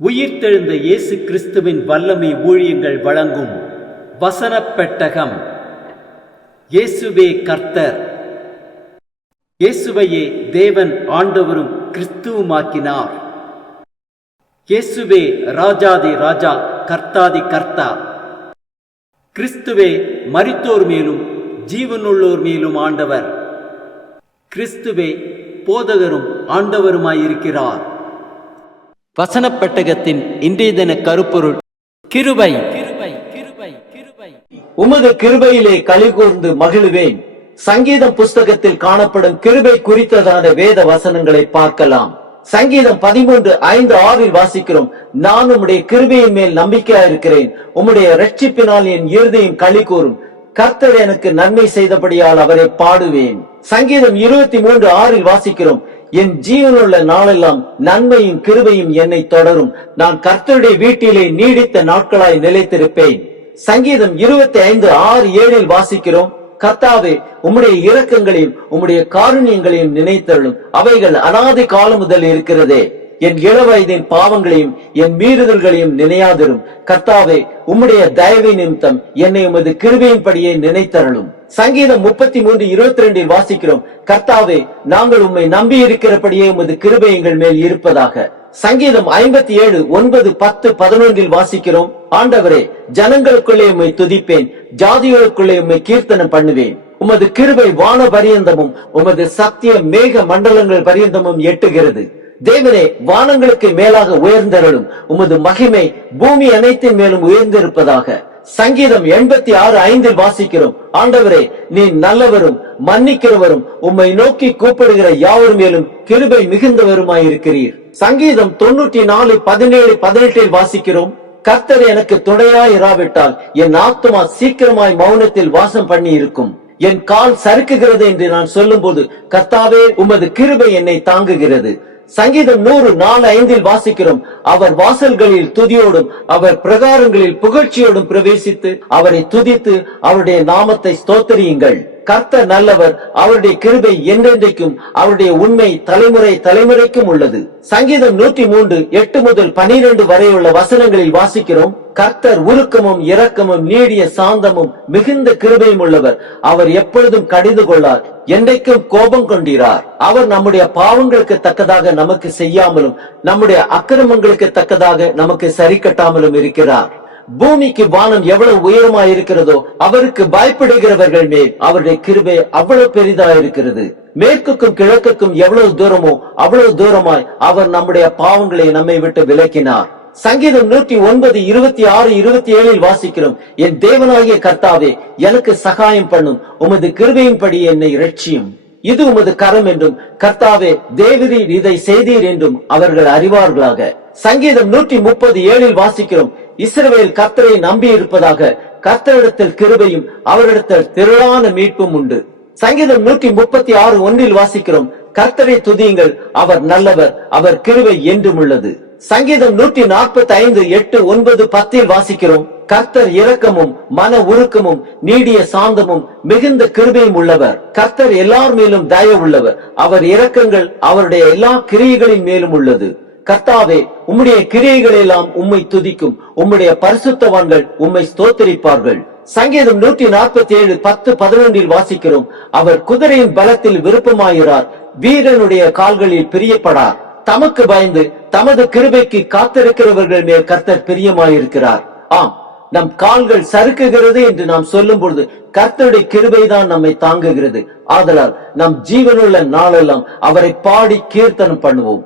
உயிர்த்தெழுந்த இயேசு கிறிஸ்துவின் வல்லமை ஊழியங்கள் வழங்கும் வசனப் பெட்டகம். இயேசுவே கர்த்தர். இயேசுவையே தேவன் ஆண்டவரும் கிறிஸ்துவுமாக்கினார். இயேசுவே ராஜாதி ராஜா, கர்த்தாதி கர்த்தா. கிறிஸ்துவே மரித்தோர் மேலும் ஜீவனுள்ளோர் மேலும் ஆண்டவர். கிறிஸ்துவே போதகரும் ஆண்டவருமாயிருக்கிறார். வசனப் பெட்டகத்தின் இன்றைய தின கருப்பொருள் கிருபை. உமது கிருபையிலே களிகூர்ந்து மகிழுவேன். சங்கீதம் புஸ்தகத்தில் காணப்படும் கிருபை குறித்ததான வேத வசனங்களை பார்க்கலாம். சங்கீதம் 13:5-6 வாசிக்கிறோம். நான் உம்முடைய கிருபையின் மேல் நம்பிக்கையாயிருக்கிறேன், உம்முடைய இரட்சிப்பினால் என் இருதயம் களிகூரும். கர்த்தர் எனக்கு நன்மை செய்தபடியால் அவரை பாடுவேன். சங்கீதம் 23:6 வாசிக்கிறோம். என் ஜீவனுள்ள நாளெல்லாம் நன்மையும் கிருபையும் என்னை தொடரும். நான் கர்த்தருடைய வீட்டிலே நீடித்த நாட்களாய் நிலைத்திருப்பேன். சங்கீதம் 25:6-7 வாசிக்கிறோம். கர்த்தாவே, உம்முடைய இரக்கங்களையும் உம்முடைய காருண்யங்களையும் நினைத்தருளும். அவைகள் அநாதி காலம் முதல் இருக்கிறதே. என் இளவயதின் பாவங்களையும் என் மீறுதல்களையும் நினையாதிரும். கர்த்தாவே, உம்முடைய தயவை நிமித்தம் என்னை உமது கிருபையின்படியே நினைத்தருளும். சங்கீதம் 33:22 வாசிக்கிறோம். கர்த்தாவே, நாங்கள் உம்மை நம்பி இருக்கிறபடியே உமது கிருபை எங்கள் மேல் இருப்பதாக. சங்கீதம் 57:9, 10, 11 வாசிக்கிறோம். ஆண்டவரே, ஜனங்களுக்குள்ளே உம்மை துதிப்பேன், ஜாதிகளுக்குள்ளே உம்மை கீர்த்தனம் பண்ணுவேன். உமது கிருபை வான பரியந்தமும் உமது சத்தியம் மேக மண்டலங்கள் பரியந்தமும் எட்டுகிறது. தேவனே, வானங்களுக்கு மேலாக உயர்ந்தருளும். உமது மகிமை பூமி அனைத்தின் மேலும் உயர்ந்திருப்பதாக. சங்கீதம் 86:5 வாசிக்கிறோம். ஆண்டவரே, நீ நல்லவரும் மன்னிக்கிறவரும், உம்மை நோக்கி கூப்பிடுகிற யாவர் மேலும் கிருபை மிகுந்தவருமாயிருக்கிறீர். சங்கீதம் 94:17-18 வாசிக்கிறோம். கர்த்தர் எனக்கு துணையாயிராவிட்டால் என் ஆத்துமா சீக்கிரமாய் மௌனத்தில் வாசம் பண்ணி இருக்கும். என் கால் சறுக்குகிறது என்று நான் சொல்லும் போது, கர்த்தாவே, உமது கிருபை என்னை தாங்குகிறது. சங்கீதம் 104:5 வாசிக்கிறோம். அவர் வாசல்களில் துதியோடும் அவர் பிரகாரங்களில் புகழ்ச்சியோடும் பிரவேசித்து அவரை துதித்து அவருடைய நாமத்தை ஸ்தோத்திரியுங்கள். கர்த்தர் நல்லவர், அவருடைய கிருபை என்றென்றைக்கும், அவருடைய உண்மை தலைமுறை தலைமுறைக்கும் உள்ளது. சங்கீதம் 103:8-12 வரையுள்ள வசனங்களில் வாசிக்கிறோம். கர்த்தர் உருக்கமும் இரக்கமும் நீடிய சாந்தமும் மிகுந்த கிருபையும் உள்ளவர். அவர் எப்பொழுதும் கடிந்து கொள்ளார், என்றைக்கும் கோபம் கொண்டிரார். அவர் நம்முடைய பாவங்களுக்கு தக்கதாக நமக்கு செய்யாமலும் நம்முடைய அக்கிரமங்களுக்கு தக்கதாக நமக்கு சரி கட்டாமலும் இருக்கிறார். பூமிக்கு வானம் எவ்வளவு உயரமாய் இருக்கிறதோ அவருக்கு பயப்படுகிறவர்கள் மேல் அவருடைய கிருபை அவ்வளவு பெரிதாயிருக்கிறது. மேற்குக்கும் கிழக்குக்கும் எவ்வளவு தூரமோ அவ்வளவு தூரமாய் அவர் நம்முடைய பாவங்களை நம்மை விட்டு விலக்கினார். சங்கீதம் 109:26-27 வாசிக்கிறோம். என் தேவனாகிய கர்த்தாவே, எனக்கு சகாயம் பண்ணும், உமது கிருபையின்படி என்னை இரட்சியும். இது உமது கரம் என்றும், கர்த்தாவே, தேவரீர் இதை செய்தீர் என்றும் அவர்கள் அறிவார்களாக. சங்கீதம் 130:7 வாசிக்கிறோம். இஸ்ரவேல் கர்த்தரை நம்பி இருப்பதாக. கர்த்தரிடத்தில் கிருபையும் அவரிடத்தில் திரளான மீட்பும் உண்டு. சங்கீதம் 136:1 வாசிக்கிறோம். கர்த்தரை துதியுங்கள், அவர் நல்லவர், அவர் கிருபை என்றும் உள்ளது. சங்கீதம் 145:8-9-10 வாசிக்கிறோம். கர்த்தர் இரக்கமும் மன உருக்கமும் நீடிய சாந்தமும் மிகுந்த கிருபையும் உள்ளவர். கர்த்தர் எல்லார் மேலும் தயவு உள்ளவர். அவர் இரக்கங்கள் அவருடைய எல்லா கிரியைகளின் மேலும் உள்ளது. கர்த்தாவே, உம்முடைய கிரியைகள் எல்லாம் உம்மை துதிக்கும். உம்முடைய பரிசுத்தவான்கள் உம்மை ஸ்தோத்திரிப்பார்கள். சங்கீதம் 147:10-11 வாசிக்கிறோம். அவர் குதிரையின் பலத்தில் விருப்பமாயிறார், வீரனுடைய கால்களில் பிரியப்படார். தமக்கு பயந்து தமது கிருபைக்கு காத்திருக்கிறவர்கள் மேல் கர்த்தர் பிரியமாயிருக்கிறார். ஆம், நம் கால்கள் சறுக்குகிறது என்று நாம் சொல்லும் பொழுது கர்த்தருடைய கிருபைதான் நம்மை தாங்குகிறது. ஆதலால் நம் ஜீவனுள்ள நாளெல்லாம் அவரை பாடி கீர்த்தனம் பண்ணுவோம்.